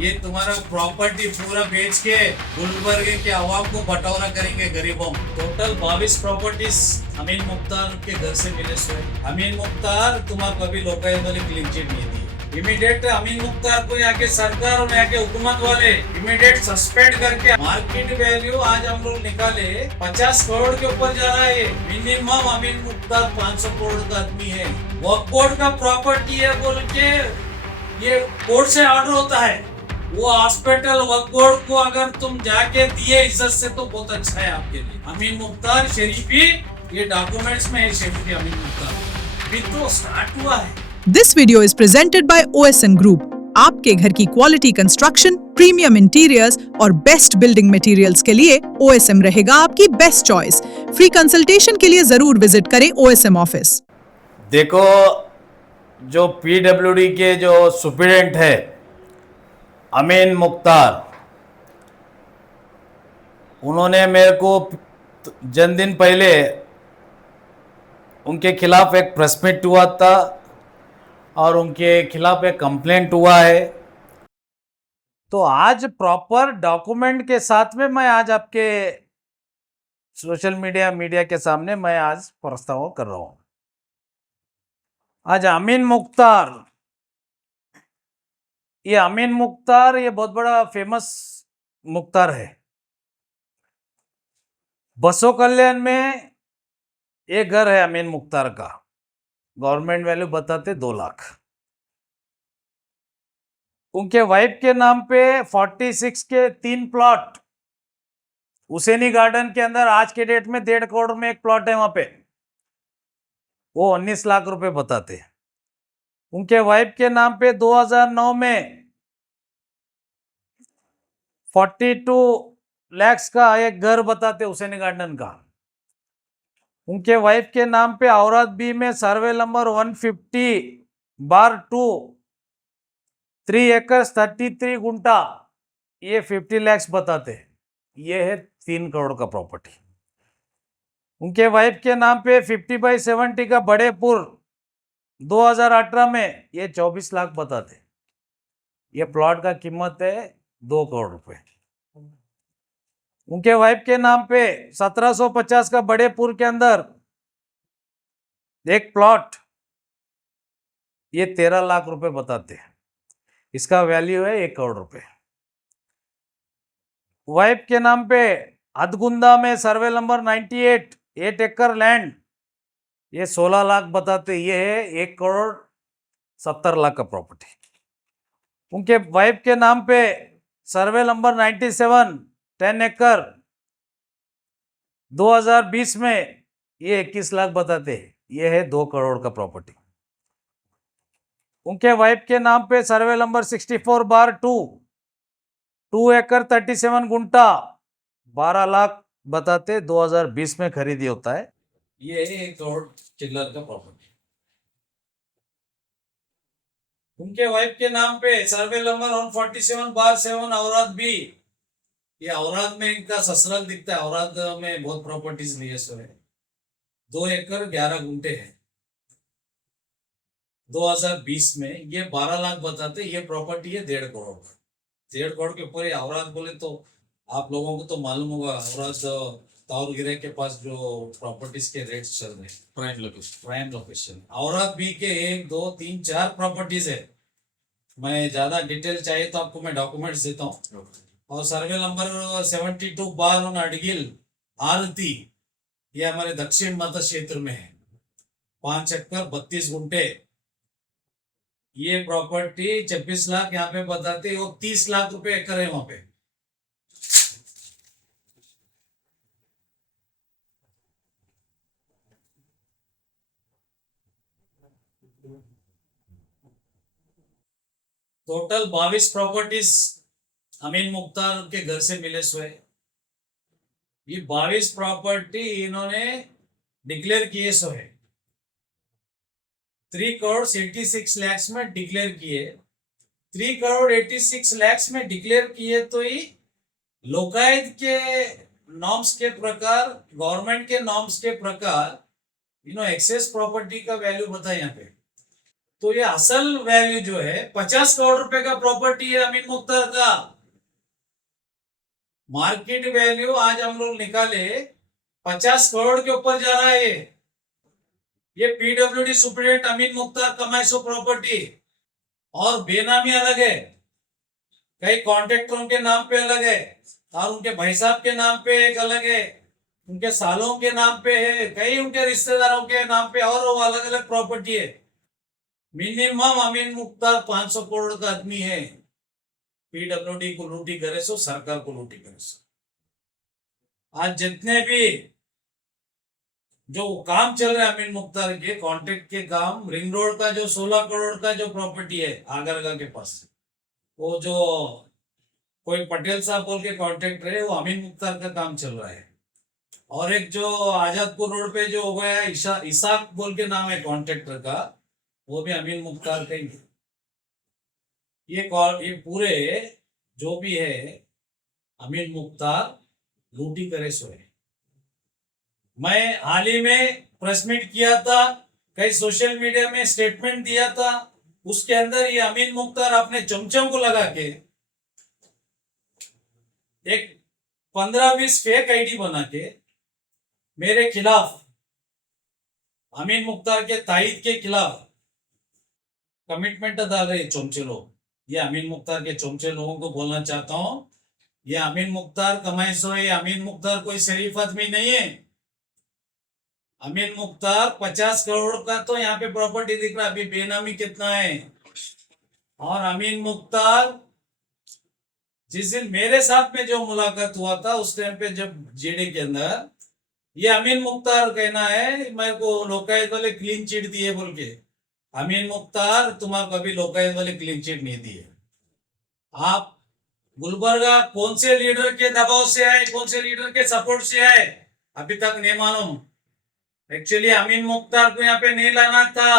ये तुम्हारा प्रॉपर्टी पूरा बेच के गुलबर्ग के आवाम को बटोरा करेंगे गरीबों। टोटल 22 प्रॉपर्टीज अमीन मुख्तार के घर से मिले हुए। अमीन मुख्तार तुम्हारा कभी लोकायुक्त वाले क्लीन चिट नहीं दी। इमीडिएट अमीन मुख्तार को यहाँ के सरकार और यहाँ के हुकूमत वाले इमीडिएट सस्पेंड करके मार्केट वैल्यू आज हम लोग निकाले 50 करोड़ के ऊपर जा रहा है। मिनिमम अमीन मुख्तार 500 करोड़ का आदमी है। वक्फ बोर्ड का प्रॉपर्टी है बोल के ये कोर्ट से ऑर्डर होता है। वो हॉस्पिटल वक्फ बोर्ड को अगर तुम जाके दिए इज्जत से तो बहुत अच्छा है आपके लिए। अमीन मुख्तार शरीफी ये डॉक्यूमेंट्स में है। शरीफी अमीन मुख्तार अभी तो स्टार्ट हुआ है। This video is presented by OSN Group. आपके घर की क्वालिटी कंस्ट्रक्शन, प्रीमियम इंटीरियर्स और बेस्ट बिल्डिंग मटेरियल्स के लिए OSM रहेगा आपकी बेस्ट चॉइस। फ्री कंसल्टेशन के लिए जरूर विजिट करें OSM ऑफिस। देखो, जो PWD के जो सुप्रीडेंट है अमीन मुख्तार, उन्होंने मेरे को जन्मदिन पहले उनके खिलाफ एक प्रेस मीट हुआ था और उनके खिलाफ एक कंप्लेंट हुआ है। तो आज प्रॉपर डॉक्यूमेंट के साथ में मैं आज आपके सोशल मीडिया के सामने मैं आज प्रस्ताव कर रहा हूँ। आज अमीन मुख्तार, ये अमीन मुख्तार ये बहुत बड़ा फेमस मुख्तार है। बसो कल्याण में एक घर है अमीन मुख्तार का, गवर्नमेंट वैल्यू बताते 2 लाख। उनके वाइफ के नाम पे 46 के 3 प्लॉट हुसैनी गार्डन के अंदर आज के डेट में 1.5 करोड़ में एक प्लॉट है। वहां पे वो 19 लाख रुपए बताते। उनके वाइफ के नाम पे 2009 में 42 लाख का एक घर बताते हुसैनी गार्डन का। उनके वाइफ के नाम पे औरत बी में सर्वे नंबर 150/2 3 एकर्स 33 गुंटा, ये 50 लाख बताते। ये है 3 करोड़ का प्रॉपर्टी। उनके वाइफ के नाम पे 50/70 का बड़ेपुर 2018 में ये 24 लाख बताते। ये प्लॉट का कीमत है 2 करोड़ रुपए। उनके वाइफ के नाम पे 1750 का बड़ेपुर के अंदर एक प्लॉट, ये 13 लाख रुपए बताते हैं। इसका वैल्यू है 1 करोड़ रुपए। वाइफ के नाम पे हदगुंदा में सर्वे नंबर 98 8 एकड़ लैंड, ये 16 लाख बताते। ये है 1 करोड़ 70 लाख का प्रॉपर्टी। उनके वाइफ के नाम पे सर्वे नंबर 97 10 एकड़ 2020 में ये 21 लाख बताते। ये है 2 करोड़ का प्रॉपर्टी। उनके वाइफ के नाम पे सर्वे नंबर 64/2 2 एकड़ 37 गुंटा 12 लाख बताते। 2020 में खरीदी होता है। ये है 1 करोड़ चिल्लर का प्रॉपर्टी। उनके वाइफ के नाम पे सर्वे नंबर 147/7 औरत बी, ये औरत में इनका ससुराल दिखता है। औरत में बहुत प्रॉपर्टीज लिए है। 2 एकड़ 11 गुंटे हैं। 2020 में ये 12 लाख बताते। ये प्रॉपर्टी है 1.5 करोड़ का। 1.5 करोड़ के ऊपर औरत बोले तो आप लोगों को तो मालूम होगा। औरत ताउरगिरे के पास जो प्रॉपर्टीज के रेट्स चल रहे हैं, प्राइम लोकेशन। औरत बी के 1 2 3 4 प्रॉपर्टीज है। मैं ज्यादा डिटेल चाहिए तो आपको मैं डॉक्यूमेंट्स देता हूँ। और सर्वे नंबर 72/1 अडगिल आरती, ये हमारे दक्षिण मध्य क्षेत्र में है। 5 एकड़ 32 गुंटे, ये प्रॉपर्टी 26 लाख यहाँ पे बताते। और 30 लाख रुपए एकड़ है वहां पे। टोटल 22 प्रॉपर्टीज अमीन मुख्तार के घर से मिले हुए। ये 22 प्रॉपर्टी इन्होंने डिक्लेयर किए सो है। 3 करोड़ 86 लाख में डिक्लेयर किए। 3 करोड़ 86 लाख में डिक्लेयर किए तो ही लोकायुक्त के नॉर्म्स के प्रकार, गवर्नमेंट के नॉर्म्स के प्रकार एक्सेस प्रॉपर्टी का वैल्यू बताए यहाँ पे। तो ये असल वैल्यू जो है 50 करोड़ रुपए का प्रॉपर्टी है अमीन मुख्तार का। मार्केट वैल्यू आज हम लोग निकाले 50 करोड़ के ऊपर जा रहा है। ये पीडब्ल्यूडी सुप्रीडेंट अमीन मुख्तार कमाइशो प्रॉपर्टी, और बेनामी अलग है, कई कॉन्ट्रैक्टरों के नाम पे अलग है, और उनके भाई साहब के नाम पे एक अलग है, उनके सालों के नाम पे है, कई उनके रिश्तेदारों के नाम पे, और वो अलग अलग प्रॉपर्टी है। मिनिमम अमीन मुख्तार 500 करोड़ का आदमी है। पीडब्ल्यूडी को लूटी करे सो, सरकार को लूटी करे सो। आज जितने भी जो काम चल रहा है अमीन मुख्तार के कॉन्ट्रैक्ट के काम, रिंग रोड का जो 16 करोड़ का जो प्रॉपर्टी है आगरगा के पास, वो जो कोई पटेल साहब बोल के कॉन्ट्रैक्टर है, वो अमीन मुख्तार का काम चल रहा है। और एक जो आजादपुर रोड पे जो हो गया इसाक बोल के नाम है कॉन्ट्रैक्टर का, वो भी अमीन मुख्तार का ही है। ये पूरे जो भी है अमीन मुख्तार लूटी करे सो है। मैं हाल ही में प्रेस मीट किया था, कई सोशल मीडिया में स्टेटमेंट दिया था, उसके अंदर ये अमीन मुख्तार अपने चमचम को लगा के एक 15-20 फेक आईडी बना के मेरे खिलाफ, अमीन मुख्तार के ताईद के खिलाफ कमिटमेंट डाल रहे चमचे लोग। ये अमीन मुख्तार के चमचे लोगों को बोलना चाहता हूं, ये अमीन मुख्तार कमाइशो है। अमीन मुख्तार कोई शरीफ आदमी नहीं है। अमीन मुख्तार 50 करोड़ का तो यहाँ पे प्रॉपर्टी दिख रहा है, अभी बेनामी कितना है। और अमीन मुख्तार जिस दिन मेरे साथ में जो मुलाकात हुआ था उस टाइम पे, जब जेडी के अंदर, ये अमीन मुख्तार कहना है मेरे को लोकायत वाले क्लीन चिट दिए बोल के। अमीन मुख्तार तुम्हारे कभी लोकायत वाले क्लीन चिट नहीं दिए। आप गुलबर्गा कौन से लीडर के दबाव से आए, कौन से लीडर के सपोर्ट से आए, अभी तक नहीं मालूम। एक्चुअली अमीन मुख्तार को यहाँ पे नहीं लाना था।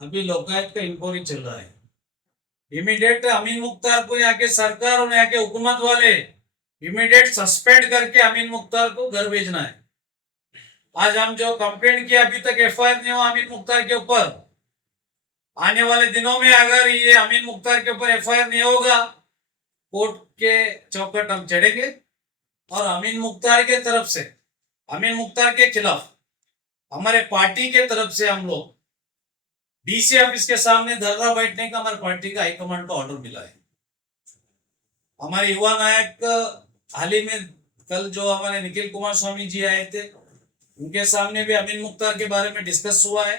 अभी लोकायत का इंक्वायरी चल रहा है। इमीडिएट अमीन मुख्तार को यहाँ के सरकार और यहाँ के हुकूमत वाले इमीडिएट सस्पेंड करके अमीन मुख्तार को घर भेजना है। आज हम जो कंप्लेंट किया, अभी तक एफआईआर नहीं हुआ अमीन मुख्तार के ऊपर। आने वाले दिनों में अगर ये अमीन मुख्तार के ऊपर एफआईआर नहीं होगा, कोर्ट के चौखट हम चढ़ेंगे और अमीन मुख्तार के तरफ से, अमीन मुख्तार के खिलाफ हमारे पार्टी के तरफ से हम लोग डीसी ऑफिस के सामने धरना बैठने का हमारे पार्टी का हाईकमांड का ऑर्डर मिला है। हमारे युवा नायक हाल ही में कल जो हमारे निखिल कुमार स्वामी जी आए थे, उनके सामने भी अमीन मुख्तार के बारे में डिस्कस हुआ है।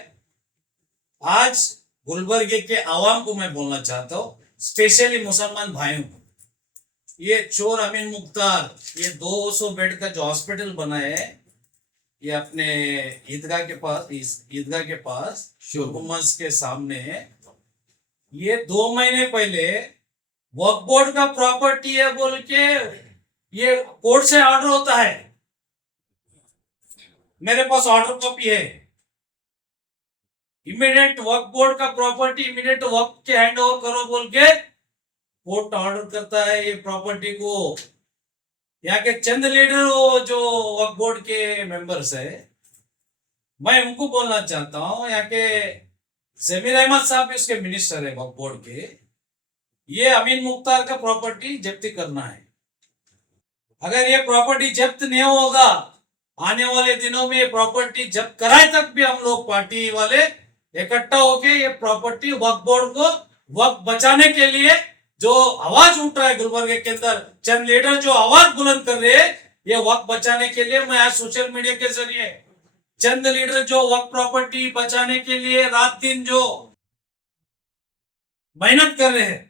आज गुलबर्गे के आवाम को मैं बोलना चाहता हूँ, स्पेशली मुसलमान भाइयों को, ये चोर अमीन मुख्तार, ये 200 बेड का जो हॉस्पिटल बना है ये अपने ईदगाह के पास, इस ईदगाह के पास हुकूमत के सामने, ये 2 महीने पहले वक्फ बोर्ड का प्रॉपर्टी है बोल के ये कोर्ट से ऑर्डर होता है। मेरे पास ऑर्डर कॉपी है। इमीडिएट वक्फ बोर्ड का प्रॉपर्टी इमीडिएट वक्फ के हैंड ओवर करो बोल के कोर्ट ऑर्डर करता है। ये प्रॉपर्टी को यहाँ के चंद लीडर जो वक्फ बोर्ड के मेंबर्स है, मैं उनको बोलना चाहता हूँ, यहाँ के जमीर अहमद साहब उसके मिनिस्टर है वक्फ बोर्ड के, ये अमीन मुख्तार का प्रॉपर्टी जब्ती करना है। अगर ये प्रॉपर्टी जब्त नहीं होगा, आने वाले दिनों में ये प्रॉपर्टी जब्त कराए तक भी हम लोग पार्टी वाले इकट्ठा होके ये प्रॉपर्टी वक्फ बोर्ड को वक्फ बचाने के लिए जो आवाज उठ रहा है गुलबर्गे के अंदर, चंद लीडर जो आवाज बुलंद कर रहे हैं, ये वक्फ बचाने के लिए मैं आज सोशल मीडिया के जरिए चंद लीडर जो वक्फ प्रॉपर्टी बचाने के लिए रात दिन जो मेहनत कर रहे हैं,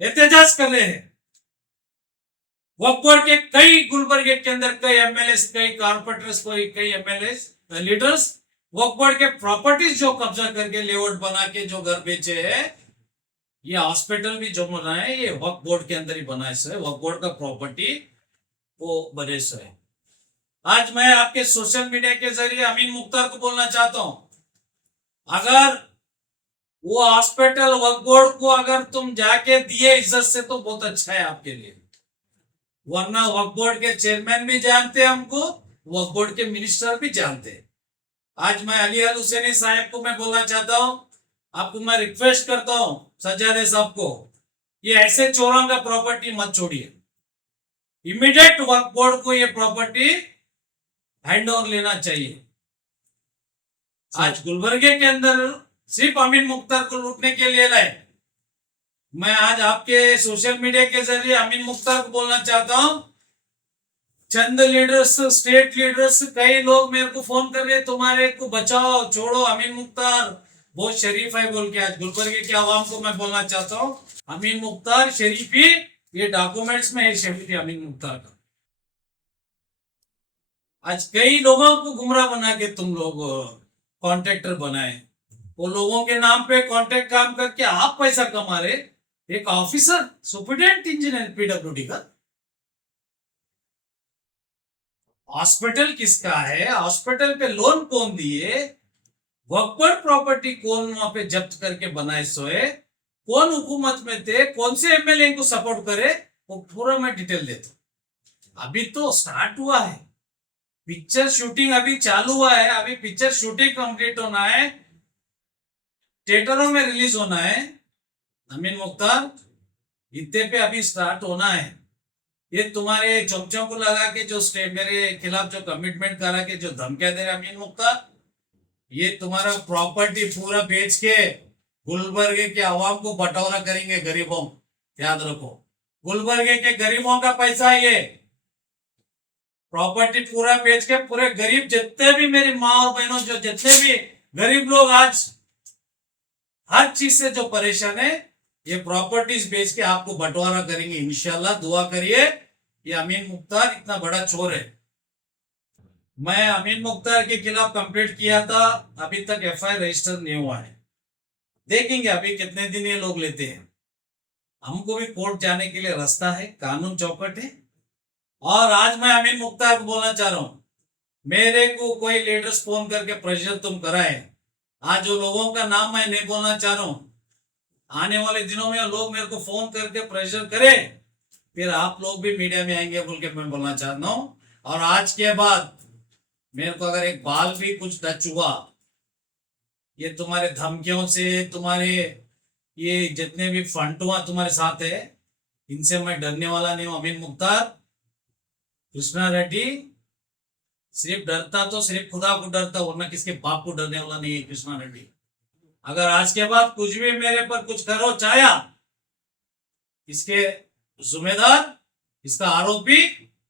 एहतजाज कर रहे हैं, वक्फ बोर्ड के कई गुलबर्गे के अंदर कई एमएलए, कई कारपोरेटर्स, कई एमएलए लीडर्स वक्फ बोर्ड के प्रॉपर्टीज जो कब्जा करके लेआउट बना के जो घर बेचे हैं, ये हॉस्पिटल भी जो बना है ये वक्फ बोर्ड के अंदर ही बना है। वक्फ बोर्ड का प्रॉपर्टी वो बने से है। आज मैं आपके सोशल मीडिया के जरिए अमीन मुख्तार को बोलना चाहता हूं, अगर वो हॉस्पिटल वक्फ बोर्ड को अगर तुम जाके दिए इज्जत से तो बहुत अच्छा है आपके लिए, वरना वक्फ बोर्ड के चेयरमैन भी जानते हैं हमको, वक्फ बोर्ड के मिनिस्टर भी जानते हैं। आज मैं अली अल हुसैनी साहब को मैं बोलना चाहता हूं, आपको मैं रिक्वेस्ट करता हूं सज्जादे साहब को, ये ऐसे चोरों का प्रॉपर्टी मत छोड़िए। इमीडिएट वक्फ बोर्ड को ये प्रॉपर्टी हैंड ओवर लेना चाहिए। आज गुलबर्गे के अंदर सिर्फ अमीन मुख्तार को लूटने के लिए लाए। मैं आज आपके सोशल मीडिया के जरिए अमीन मुख्तार को बोलना चाहता हूं, चंद लीडर्स, स्टेट लीडर्स, कई लोग मेरे को फोन कर रहे, तुम्हारे को बचाओ, छोड़ो, अमीन मुख्तार बहुत शरीफ है बोल के। आज गुलबर्गे के आवाम को मैं बोलना चाहता हूं, अमीन मुख्तार शरीफी, ये डॉक्यूमेंट्स में है शरीफी अमीन मुख्तार का। आज कई लोगों को गुमराह बना के तुम लोग कॉन्ट्रैक्टर बनाए, वो लोगों के नाम पे कॉन्ट्रैक्ट काम करके आप पैसा कमा रहे। एक ऑफिसर, सुपरिटेंडेंट इंजीनियर पीडब्ल्यूडी का, हॉस्पिटल किसका है, हॉस्पिटल पे लोन कौन दिए, वक्फ प्रॉपर्टी कौन वहां पे जब्त करके बनाए सोए, कौन हुकूमत में थे, कौन से एमएलए को सपोर्ट करे, वो पूरा मैं डिटेल देता हूं। अभी तो स्टार्ट हुआ है, पिक्चर शूटिंग अभी चालू हुआ है, अभी पिक्चर शूटिंग कंप्लीट होना है, थिएटरों में रिलीज होना है। अमीन मुख्तार इतने पे अभी स्टार्ट होना है। ये तुम्हारे चमचों को लगा के जो मेरे खिलाफ जो कमिटमेंट करा के जो धमकियां दे रहे अमीन मुख्तार, ये तुम्हारा प्रॉपर्टी पूरा बेच के गुलबर्गे के आवाम को बटोरा करेंगे, गरीबों, याद रखो, गुलबर्गे के गरीबों का पैसा ये प्रॉपर्टी पूरा बेच के पूरे गरीब जितने भी मेरी माँ और बहनों, जो जितने भी गरीब लोग आज हर चीज से जो परेशान है, ये प्रॉपर्टीज बेच के आपको बंटवारा करेंगे इंशाल्लाह। दुआ करिए, ये अमीन मुख्तार इतना बड़ा चोर है। मैं अमीन मुख्तार के खिलाफ कंप्लेंट किया था, अभी तक एफआईआर रजिस्टर नहीं हुआ है। देखेंगे अभी कितने दिन ये लोग लेते हैं। हमको भी कोर्ट जाने के लिए रास्ता है, कानून चौकट है। और आज मैं अमीन मुख्तार को बोलना चाह रहा हूं, मेरे को कोई लीडर्स फोन करके प्रेशर तुम कराए, आज जो लोगों का नाम मैं नहीं बोलना चाह रहा हूं, आने वाले दिनों में लोग मेरे को फोन करके प्रेशर करे, फिर आप लोग भी मीडिया में आएंगे बोल के मैं बोलना चाहता हूं। और आज के बाद मेरे को अगर एक बाल भी कुछ टच हुआ, ये तुम्हारे धमकियों से, तुम्हारे ये जितने भी फंटुआ तुम्हारे साथ है, इनसे मैं डरने वाला नहीं हूं। अमीन मुख्तार, कृष्णा रेड्डी सिर्फ डरता तो सिर्फ खुदा को डरता, वरना किसके बाप को डरने वाला नहीं है कृष्णा रेड्डी। अगर आज के बाद कुछ भी मेरे पर कुछ करो चाया, इसके जिम्मेदार, इसका आरोपी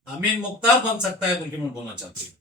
अमीन मुख्तार बन सकता है बोल के मैं बोलना चाहती हूँ।